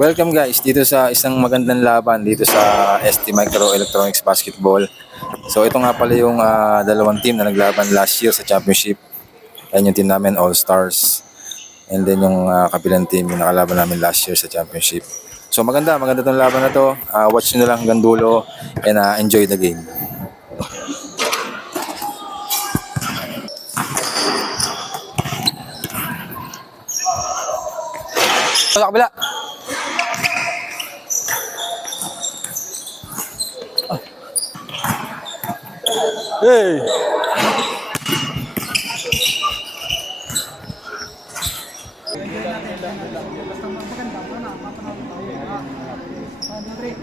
Welcome guys dito sa isang magandang laban dito sa ST Microelectronics Basketball. So ito nga pala yung dalawang team na naglaban last year sa championship. Yan yung team namin, All Stars. And then yung kabilang team yung nakalaban namin last year sa championship. So maganda tong laban na to. Watch nyo lang hanggang dulo and enjoy the game. Sa kabila. Hey!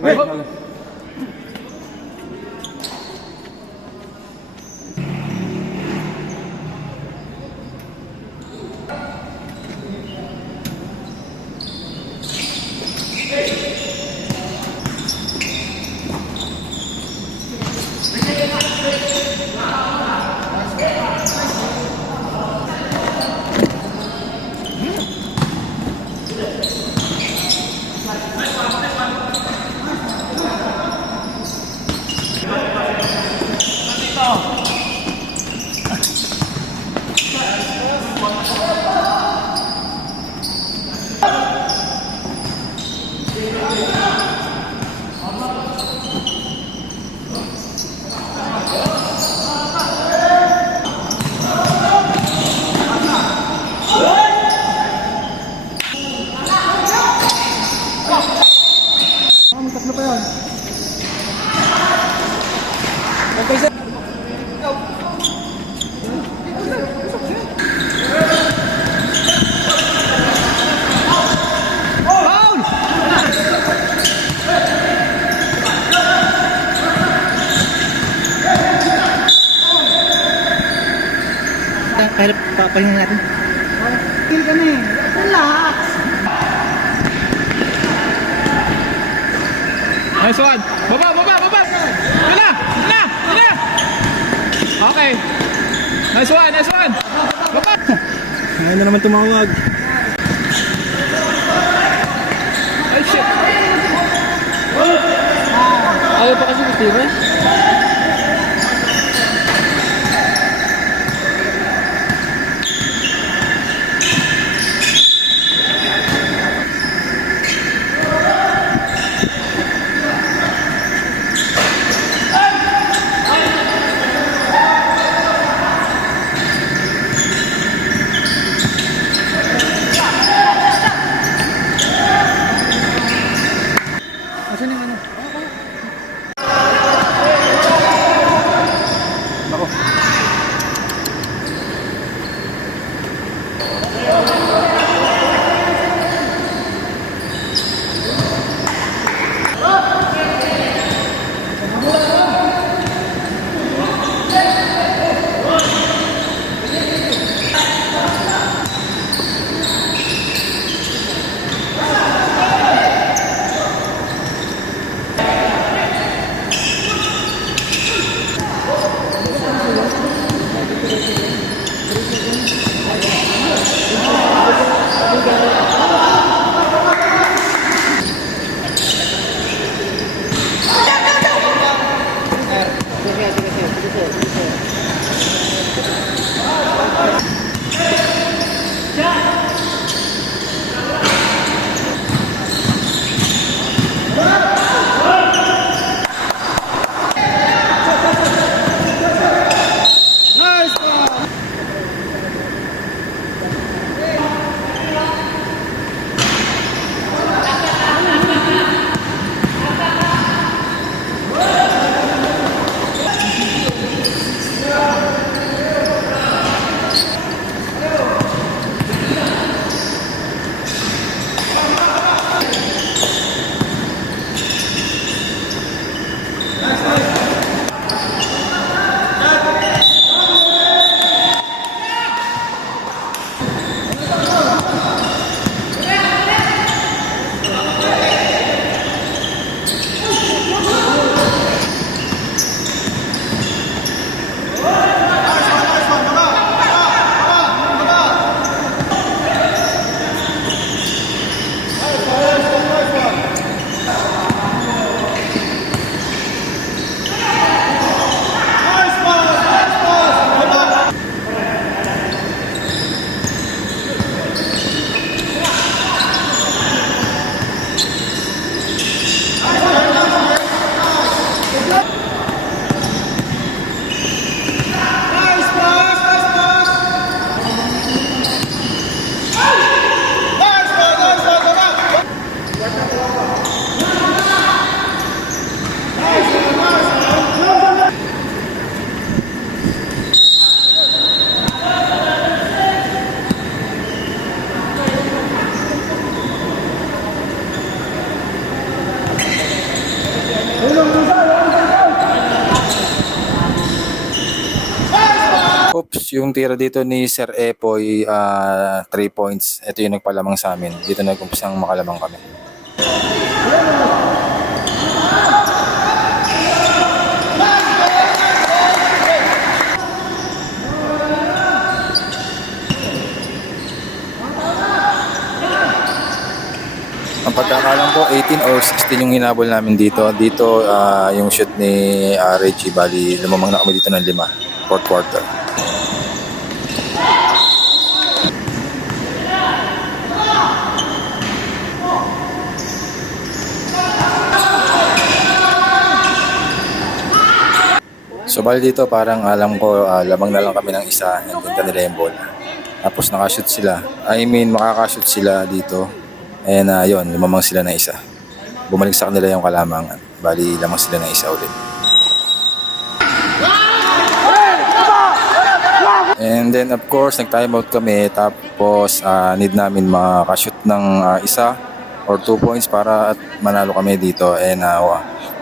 Hey! Tatlo pa yun. Okay, sir. Foul! Kahit papahinga natin. Kill kami. Relax. Nice one. Baba. Yun na. Okay. Nice one. Baba. Ngayon na naman tumawag. Ay, shit. Ayaw pa kasi matira. Asan yung ano? yung tira dito ni Sir Epoy, 3 points. Ito yung nagpalamang sa amin. Dito nag-umpisang makalamang kami. Ang pagkakalam ko, 18 or 16 yung hinabol namin dito. Dito, yung shoot ni Reggie, bali, lumamang na kami dito ng 5, fourth quarter. So bali dito parang alam ko lamang na lang kami ng isa and then kanila yung ball. Tapos nakashoot sila. I mean makakashoot sila dito. And yun, lumamang sila na isa. Bumalik sa kanila yung kalamangan. Bali lamang sila na isa ulit. And then of course nag-timeout kami. Tapos need namin makashoot ng isa or 2 points para at manalo kami dito. And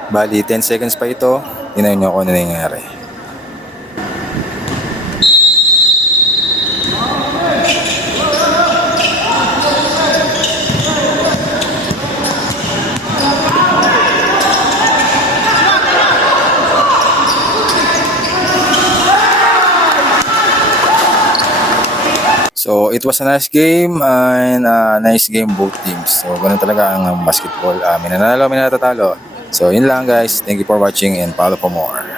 bali 10 seconds pa ito. Tingnan nyo kung ano nangyayari. So, it was a nice game and nice game both teams. So, ganun talaga ang basketball. May nanalo, may natatalo. So, yun lang guys. Thank you for watching and follow for more.